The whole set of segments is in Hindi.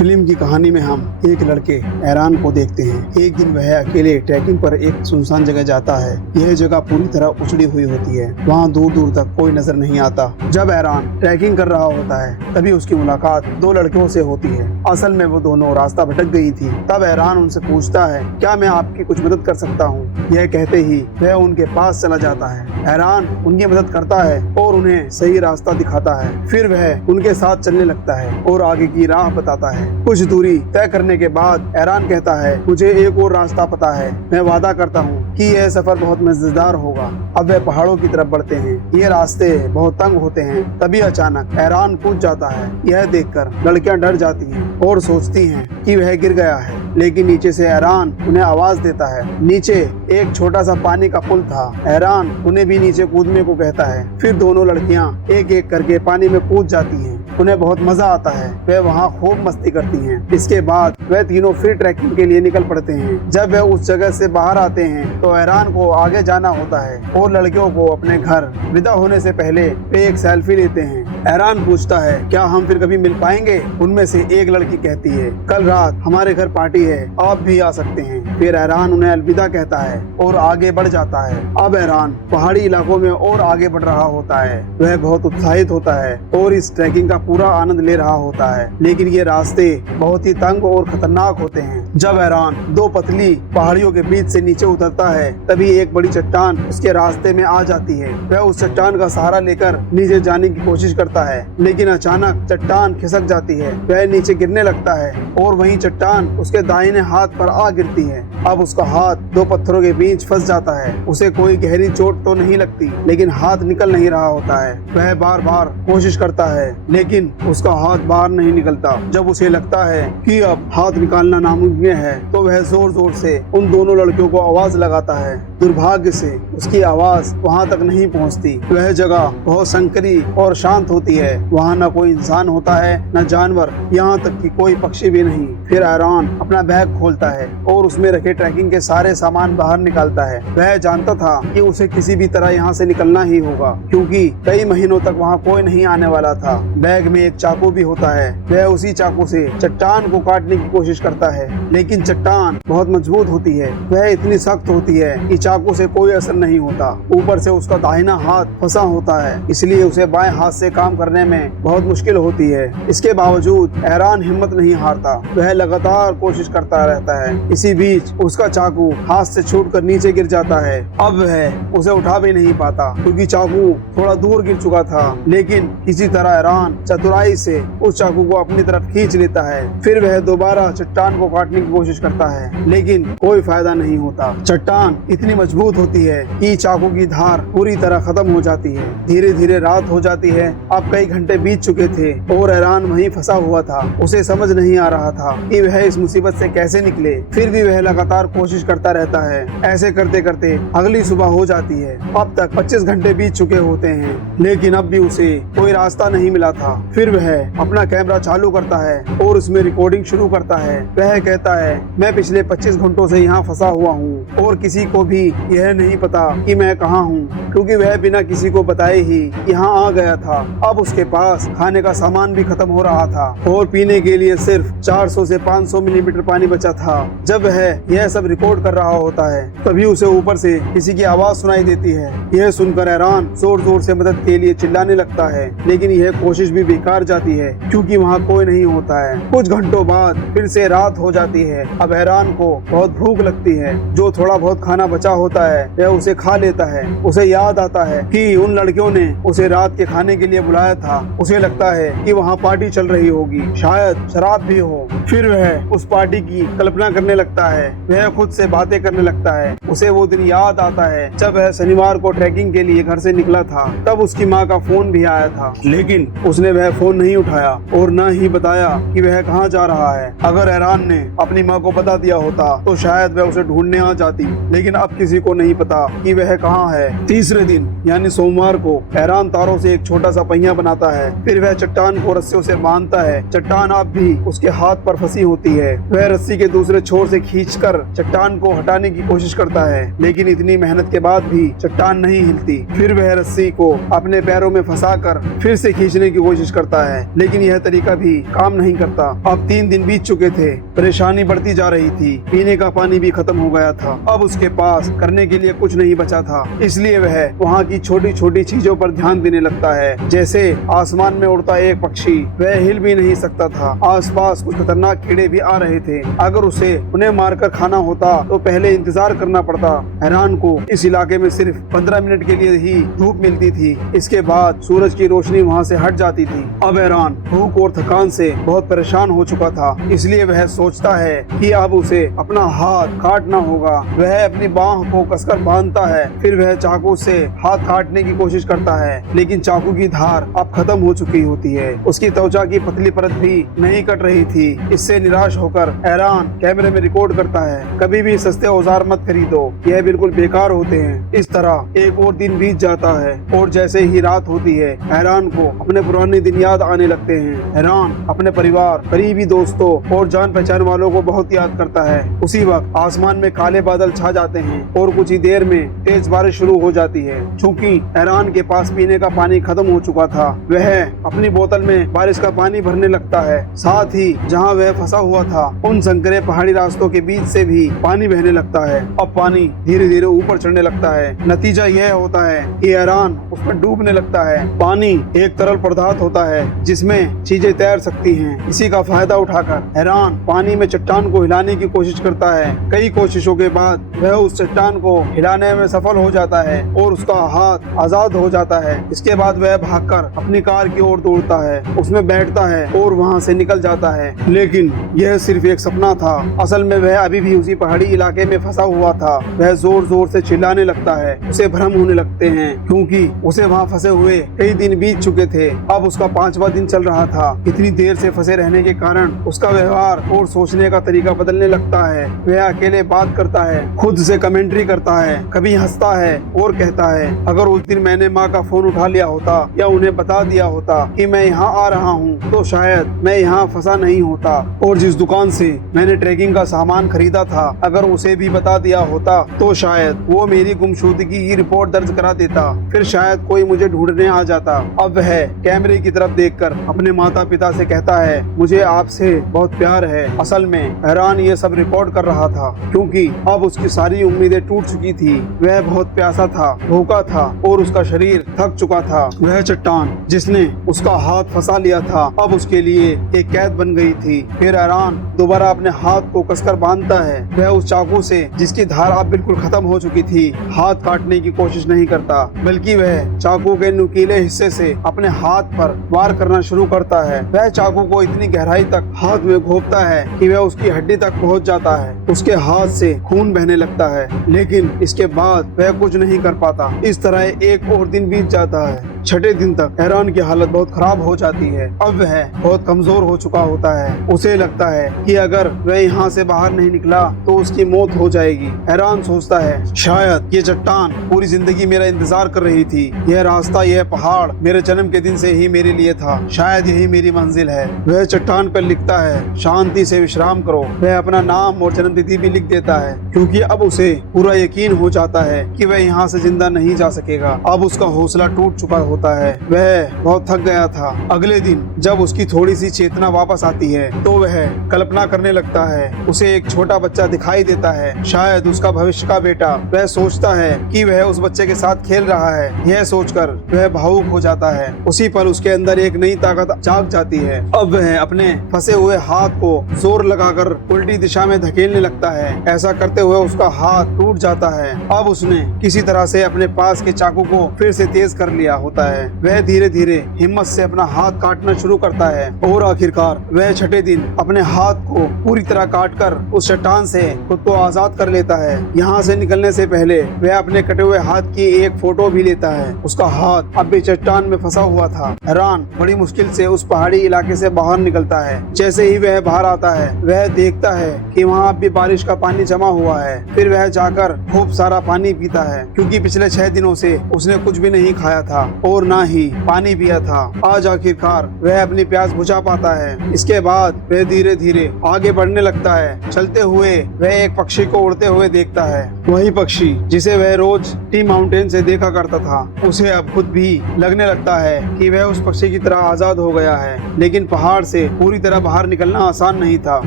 फिल्म की कहानी में हम एक लड़के एरान को देखते हैं। एक दिन वह अकेले ट्रैकिंग पर एक सुनसान जगह जाता है। यह जगह पूरी तरह उजड़ी हुई होती है। वहाँ दूर दूर तक कोई नजर नहीं आता। जब एरान ट्रैकिंग कर रहा होता है तभी उसकी मुलाकात दो लड़कियों से होती है। असल में वो दोनों रास्ता भटक गई थी। तब एरान उनसे पूछता है, क्या मैं आपकी कुछ मदद कर सकता हूँ? यह कहते ही वह उनके पास चला जाता है। एरान उनकी मदद करता है और उन्हें सही रास्ता दिखाता है। फिर वह उनके साथ चलने लगता है और आगे की राह बताता है। कुछ दूरी तय करने के बाद एरान कहता है, मुझे एक और रास्ता पता है। मैं वादा करता हूँ कि यह सफर बहुत मजेदार होगा। अब वह पहाड़ों की तरफ बढ़ते हैं। ये रास्ते बहुत तंग होते हैं। तभी अचानक एरान कूद जाता है। यह देखकर लड़कियां डर जाती हैं और सोचती हैं कि वह गिर गया है, लेकिन नीचे से एरान उन्हें आवाज देता है। नीचे एक छोटा सा पानी का पुल था। एरान उन्हें भी नीचे कूदने को कहता है। फिर दोनों लड़कियां एक एक करके पानी में कूद जाती हैं। उन्हें बहुत मजा आता है। वे वहाँ खूब मस्ती करती हैं। इसके बाद वे तीनों फिर ट्रैकिंग के लिए निकल पड़ते हैं। जब वे उस जगह से बाहर आते हैं तो एरान को आगे जाना होता है और लड़कियों को अपने घर विदा होने से पहले वे एक सेल्फी लेते हैं। एरान पूछता है, क्या हम फिर कभी मिल पाएंगे? उनमें से एक लड़की कहती है, कल रात हमारे घर पार्टी है, आप भी आ सकते हैं। फिर एरान उन्हें अलविदा कहता है और आगे बढ़ जाता है। अब एरान पहाड़ी इलाकों में और आगे बढ़ रहा होता है। वह बहुत उत्साहित होता है और इस ट्रैकिंग का पूरा आनंद ले रहा होता है, लेकिन ये रास्ते बहुत ही तंग और खतरनाक होते हैं। जब एरान दो पतली पहाड़ियों के बीच से नीचे उतरता है तभी एक बड़ी चट्टान उसके रास्ते में आ जाती है। वह उस चट्टान का सहारा लेकर नीचे जाने की कोशिश करता है, लेकिन अचानक चट्टान खिसक जाती है। वह नीचे गिरने लगता है और वहीं चट्टान उसके दाहिने हाथ पर आ गिरती है। अब उसका हाथ दो पत्थरों के बीच फंस जाता है। उसे कोई गहरी चोट तो नहीं लगती, लेकिन हाथ निकल नहीं रहा होता है। वह बार बार कोशिश करता है, लेकिन उसका हाथ बाहर नहीं निकलता। जब उसे लगता है कि अब हाथ निकालना नामुमकिन है तो वह जोर जोर से उन दोनों लड़कियों को आवाज लगाता है। दुर्भाग्य से उसकी आवाज वहां तक नहीं पहुंचती। वह जगह बहुत संकरी और शांत होती है। वहां न कोई इंसान होता है, न जानवर, यहाँ तक कि कोई पक्षी भी नहीं। फिर एरान अपना बैग खोलता है और उसमें रखे ट्रैकिंग के सारे सामान बाहर निकालता है। वह जानता था कि उसे किसी भी तरह यहाँ से निकलना ही होगा, क्योंकि कई महीनों तक वहाँ कोई नहीं आने वाला था। बैग में एक चाकू भी होता है। वह उसी चाकू से चट्टान को काटने की कोशिश करता है, लेकिन चट्टान बहुत मजबूत होती है। वह इतनी सख्त होती है कि चाकू से कोई असर नहीं होता। ऊपर से उसका दाहिना हाथ फंसा होता है, इसलिए उसे बाएं हाथ से काम करने में बहुत मुश्किल होती है। इसके बावजूद एरान हिम्मत नहीं हारता। वह लगातार कोशिश करता रहता है। इसी बीच उसका चाकू हाथ से छूटकर नीचे गिर जाता है। अब वह उसे उठा भी नहीं पाता, क्योंकि चाकू थोड़ा दूर गिर चुका था। लेकिन किसी तरह एरान चतुराई से उस चाकू को अपनी तरफ खींच लेता है। फिर वह दोबारा चट्टान को काटने की कोशिश करता है, लेकिन कोई फायदा नहीं होता। चट्टान इतनी मजबूत होती है कि चाकू की धार पूरी तरह खत्म हो जाती है। धीरे धीरे रात हो जाती है। अब कई घंटे बीत चुके थे और एरान वहीं फंसा हुआ था। उसे समझ नहीं आ रहा था कि वह इस मुसीबत से कैसे निकले। फिर भी वह लगातार कोशिश करता रहता है। ऐसे करते करते अगली सुबह हो जाती है। अब तक 25 घंटे बीत चुके होते हैं, लेकिन अब भी उसे कोई रास्ता नहीं मिला था। फिर वह अपना कैमरा चालू करता है और उसमें रिकॉर्डिंग शुरू करता है। वह कहता है, मैं पिछले 25 घंटों से यहाँ फंसा हुआ हूँ और किसी को भी यह नहीं पता कि मैं कहाँ हूँ, क्योंकि वह बिना किसी को बताए ही यहाँ आ गया था। अब उसके पास खाने का सामान भी खत्म हो रहा था और पीने के लिए सिर्फ 400 से 500 मिलीलीटर पानी बचा था। जब वह यह सब रिकॉर्ड कर रहा होता है तभी उसे ऊपर से किसी की आवाज सुनाई देती है। यह सुनकर एरान जोर जोर से मदद के लिए चिल्लाने लगता है, लेकिन यह कोशिश भी बेकार जाती है, क्योंकि वहाँ कोई नहीं होता है। कुछ घंटों बाद फिर से रात हो जाती है। अब एरान को बहुत भूख लगती है। जो थोड़ा बहुत खाना बचा होता है वह उसे खा लेता है। उसे याद आता है कि उन लड़कियों ने उसे रात के खाने के लिए बुलाया था। उसे लगता है कि वहाँ पार्टी चल रही होगी, शायद शराब भी हो। फिर वह उस पार्टी की कल्पना करने लगता है। वह खुद से बातें करने लगता है। उसे वो दिन याद आता है जब वह शनिवार को ट्रैकिंग के लिए घर से निकला था। तब उसकी माँ का फोन भी आया था, लेकिन उसने वह फोन नहीं उठाया और न ही बताया कि वह कहाँ जा रहा है। अगर एरान ने अपनी माँ को बता दिया होता तो शायद वह उसे ढूंढने आ जाती, लेकिन अब किसी को नहीं पता कि वह कहाँ है। तीसरे दिन यानी सोमवार को हैरान तारों से एक छोटा सा पहिया बनाता है। फिर वह चट्टान को रस्सियों से बांधता है। चट्टान अब भी उसके हाथ पर फंसी होती है। वह रस्सी के दूसरे छोर से खींचकर चट्टान को हटाने की कोशिश करता है, लेकिन इतनी मेहनत के बाद भी चट्टान नहीं हिलती। फिर वह रस्सी को अपने पैरों में फंसाकर फिर से खींचने की कोशिश करता है, लेकिन यह तरीका भी काम नहीं करता। अब 3 दिन बीत चुके थे। परेशानी बढ़ती जा रही थी। पीने का पानी भी खत्म हो गया था। अब उसके पास करने के लिए कुछ नहीं बचा था, इसलिए वह वहाँ की छोटी छोटी चीजों पर ध्यान देने लगता है। जैसे आसमान में उड़ता एक पक्षी, वह हिल भी नहीं सकता था। आसपास कुछ खतरनाक कीड़े भी आ रहे थे। अगर उसे उन्हें मारकर खाना होता तो पहले इंतजार करना पड़ता। हैरान को इस इलाके में सिर्फ 15 मिनट के लिए ही धूप मिलती थी। इसके बाद सूरज की रोशनी वहाँ से हट जाती थी। अब हैरान भूख और थकान से बहुत परेशान हो चुका था, इसलिए वह सोचता है कि अब उसे अपना हाथ काटना होगा। वह अपनी बाह को कसकर बांधता है। फिर वह चाकू से हाथ काटने की कोशिश करता है, लेकिन चाकू की धार अब खत्म हो चुकी होती है। उसकी त्वचा की पतली परत भी नहीं कट रही थी। इससे निराश होकर हैरान कैमरे में रिकॉर्ड करता है, कभी भी सस्ते औजार मत खरीदो, यह बिल्कुल बेकार होते हैं। इस तरह एक और दिन बीत जाता है और जैसे ही रात होती है, हैरान को अपने पुराने दिन याद आने लगते हैं। हैरान अपने परिवार, करीबी दोस्तों और जान पहचान वालों को बहुत याद करता है। उसी वक्त आसमान में काले बादल छा जाते हैं और कुछ ही देर में तेज बारिश शुरू हो जाती है। चूँकि हैरान के पास पीने का पानी खत्म हो चुका था, वह अपनी बोतल में बारिश का पानी भरने लगता है। साथ ही जहाँ वह फंसा हुआ था, उन संकरे पहाड़ी रास्तों के बीच से भी पानी बहने लगता है। अब पानी धीरे धीरे ऊपर चढ़ने लगता है। नतीजा यह होता है कि हैरान उसमें डूबने लगता है। पानी एक तरल पदार्थ होता है जिसमें चीजें तैर सकती हैं। इसी का फायदा उठाकर हैरान पानी में चट्टान को हिलाने की कोशिश करता है। कई कोशिशों के बाद वह उस चट्टान को हिलाने में सफल हो जाता है और उसका हाथ आजाद हो जाता है। इसके बाद वह भागकर अपनी कार की ओर दौड़ता है, उसमें बैठता है और वहाँ से निकल जाता है। लेकिन यह सिर्फ एक सपना था। असल में वह अभी भी उसी पहाड़ी इलाके में फंसा हुआ था। वह जोर जोर से चिल्लाने लगता है। उसे भ्रम होने लगते हैं क्योंकि उसे वहाँ फंसे हुए कई दिन बीत चुके थे। अब उसका 5वां दिन चल रहा था। इतनी देर से फंसे रहने के कारण उसका व्यवहार और सोचने का तरीका बदलने लगता है। वह अकेले बात करता है, खुद से कमेंट्री करता है, कभी हंसता है और कहता है, अगर उस दिन मैंने माँ का फोन उठा लिया होता या उन्हें बता दिया होता कि मैं यहाँ आ रहा हूँ तो शायद मैं यहाँ फंसा नहीं होता। और जिस दुकान से मैंने ट्रैकिंग का सामान खरीदा था, अगर उसे भी बता दिया होता तो शायद वो मेरी गुमशुदगी की रिपोर्ट दर्ज करा देता। फिर शायद कोई मुझे ढूंढने आ जाता। अब वह कैमरे की तरफ देखकर अपने माता पिता से कहता है, मुझे आपसे बहुत प्यार है। असल में हैरान ये सब रिकॉर्ड कर रहा था क्योंकि अब उसकी सारी उम्मीदें टूट चुकी थी। वह बहुत प्यासा था, भूखा था और उसका शरीर थक चुका था। वह चट्टान जिसने उसका हाथ फंसा लिया था, अब उसके लिए एक कैद बन गई थी। फिर हैरान दोबारा अपने हाथ को कसकर बांधता है। वह उस चाकू से जिसकी धार अब बिल्कुल खत्म हो चुकी थी, हाथ काटने की कोशिश नहीं करता, बल्कि वह चाकू के नुकीले हिस्से से अपने हाथ पर वार करना शुरू करता है। वह चाकू को इतनी गहराई तक हाथ में घोंपता है कि वह उसकी हड्डी तक पहुंच जाता है। उसके हाथ से खून बहने लगता है, लेकिन इसके बाद वह कुछ नहीं कर पाता। इस तरह एक और दिन बीत जाता है। 6ठे दिन तक हैरान की हालत बहुत खराब हो जाती है। अब वह बहुत कमजोर हो चुका होता है। उसे लगता है कि अगर वह यहाँ से बाहर नहीं निकला तो उसकी मौत हो जाएगी। हैरान सोचता है, शायद ये चट्टान पूरी जिंदगी मेरा इंतजार कर रही थी। यह रास्ता, यह पहाड़ मेरे जन्म के दिन से ही मेरे लिए था। शायद यही मेरी मंजिल है। वह चट्टान पर लिखता है, शांति से विश्राम करो। वह अपना नाम और जन्म तिथि भी लिख देता है क्योंकि अब उसे पूरा यकीन हो जाता है कि वह यहाँ से जिंदा नहीं जा सकेगा। अब उसका हौसला टूट चुका होता है। वह बहुत थक गया था। अगले दिन जब उसकी थोड़ी सी चेतना वापस आती है तो वह कल्पना करने लगता है। उसे एक छोटा बच्चा दिखाई देता है, शायद उसका भविष्य का बेटा। वह सोचता है कि वह उस बच्चे के साथ खेल रहा है। यह सोचकर वह भावुक हो जाता है। उसी पल उसके अंदर एक नई ताकत जाग जाती है। अब वह अपने फंसे हुए हाथ को जोर लगाकर उल्टी दिशा में धकेलने लगता है। ऐसा करते हुए उसका हाथ टूट जाता है। अब उसने किसी तरह से अपने पास के चाकू को फिर से तेज कर लिया होता है। वह धीरे धीरे हिम्मत से अपना हाथ काटना शुरू करता है और आखिरकार वह 6ठे दिन अपने हाथ को पूरी तरह काटकर उस चट्टान से खुद को आजाद कर लेता है। यहाँ से निकलने से पहले वह अपने कटे हुए हाथ की एक फोटो भी लेता है। उसका हाथ अब भी चट्टान में फंसा हुआ था। हैरान बड़ी मुश्किल से उस पहाड़ी इलाके से बाहर निकलता है। जैसे ही वह बाहर आता है, वह देखता है कि वहाँ अब भी बारिश का पानी जमा हुआ है। फिर वह जाकर बैठकर खूब सारा पानी पीता है, क्योंकि पिछले 6 दिनों से उसने कुछ भी नहीं खाया था और ना ही पानी पिया था। आज आखिरकार वह अपनी प्यास बुझा पाता है। इसके बाद वह धीरे धीरे आगे बढ़ने लगता है। चलते हुए वह एक पक्षी को उड़ते हुए देखता है। वही पक्षी जिसे वह रोज टी माउंटेन से देखा करता था, उसे अब खुद भी लगने लगता है कि वह उस पक्षी की तरह आजाद हो गया है। लेकिन पहाड़ से पूरी तरह बाहर निकलना आसान नहीं था,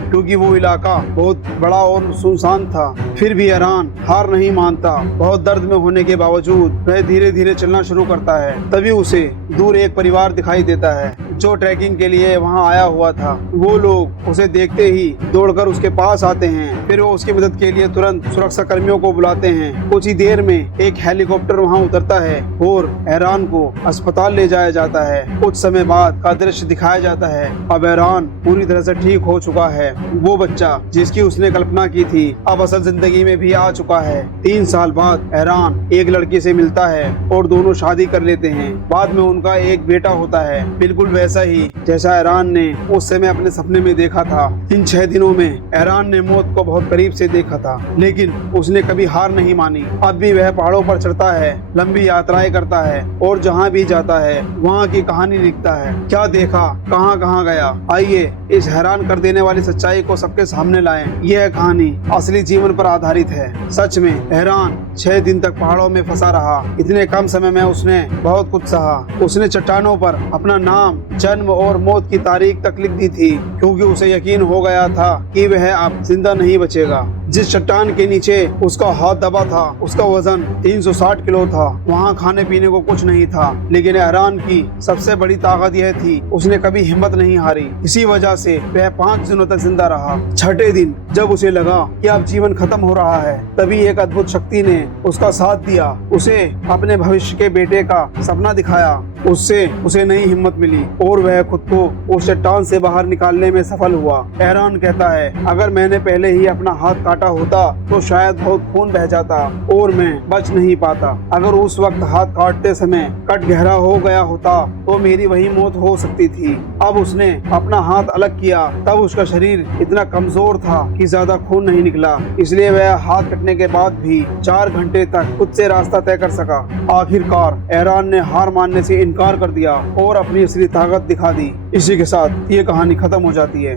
क्योंकि वो इलाका बहुत बड़ा और सुनसान था। फिर भी एरान हार नहीं मानता। बहुत दर्द में होने के बावजूद वह धीरे धीरे चलना शुरू करता है। तभी उसे दूर एक परिवार दिखाई देता है जो ट्रैकिंग के लिए वहां आया हुआ था। वो लोग उसे देखते ही दौड़कर उसके पास आते हैं। फिर वो उसकी मदद के लिए तुरंत सुरक्षा कर्मियों को बुलाते हैं। कुछ ही देर में एक हेलीकॉप्टर वहां उतरता है और एरान को अस्पताल ले जाया जाता है। कुछ समय बाद का दृश्य दिखाया जाता है। अब एरान पूरी तरह से ठीक हो चुका है। वो बच्चा जिसकी उसने कल्पना की थी अब असल जिंदगी में भी आ चुका है। 3 साल बाद एरान एक लड़की से मिलता है और दोनों शादी कर लेते हैं। बाद में उनका एक बेटा होता है, बिल्कुल वैसा ही जैसा एरान ने उस समय अपने सपने में देखा था। इन 6 दिनों में एरान ने मौत को बहुत करीब से देखा था, लेकिन उसने कभी हार नहीं मानी। अब भी वह पहाड़ों पर चढ़ता है, लंबी यात्राएं करता है और जहाँ भी जाता है वहाँ की कहानी लिखता है। क्या देखा, कहाँ कहाँ गया, आइए इस हैरान कर देने वाली सच्चाई को सबके सामने लाएं। यह कहानी असली जीवन पर आधारित है। सच में एरान 6 दिन तक पहाड़ों में फंसा रहा। इतने कम समय में उसने बहुत कुछ सहा। उसने चट्टानों पर अपना नाम, जन्म और मौत की तारीख तक लिख दी थी, क्योंकि उसे यकीन हो गया था कि वह अब जिंदा नहीं बचेगा। जिस चट्टान के नीचे उसका हाथ दबा था उसका वजन 360 किलो था। वहाँ खाने पीने को कुछ नहीं था, लेकिन एरान की सबसे बड़ी ताकत यह थी उसने कभी हिम्मत नहीं हारी। इसी वजह से वह 5 दिनों तक जिंदा रहा। 6ठे दिन जब उसे लगा कि अब जीवन खत्म हो रहा है, तभी एक अद्भुत शक्ति ने उसका साथ दिया। उसे अपने भविष्य के बेटे का सपना दिखाया। उससे उसे नई हिम्मत मिली और वह खुद को उस चट्टान से बाहर निकालने में सफल हुआ। एरान कहता है, अगर मैंने पहले ही अपना हाथ काटा होता तो शायद बहुत खून बह जाता और मैं बच नहीं पाता। अगर उस वक्त हाथ काटते समय कट गहरा हो गया होता तो मेरी वही मौत हो सकती थी। अब उसने अपना हाथ अलग किया, तब उसका शरीर इतना कमजोर था कि ज्यादा खून नहीं निकला, इसलिए वह हाथ कटने के बाद भी 4 घंटे तक खुद से रास्ता तय कर सका। आखिरकार एरान ने हार मानने से इनकार कर दिया और अपनी असली ताकत दिखा दी। इसी के साथ ये कहानी खत्म हो जाती है।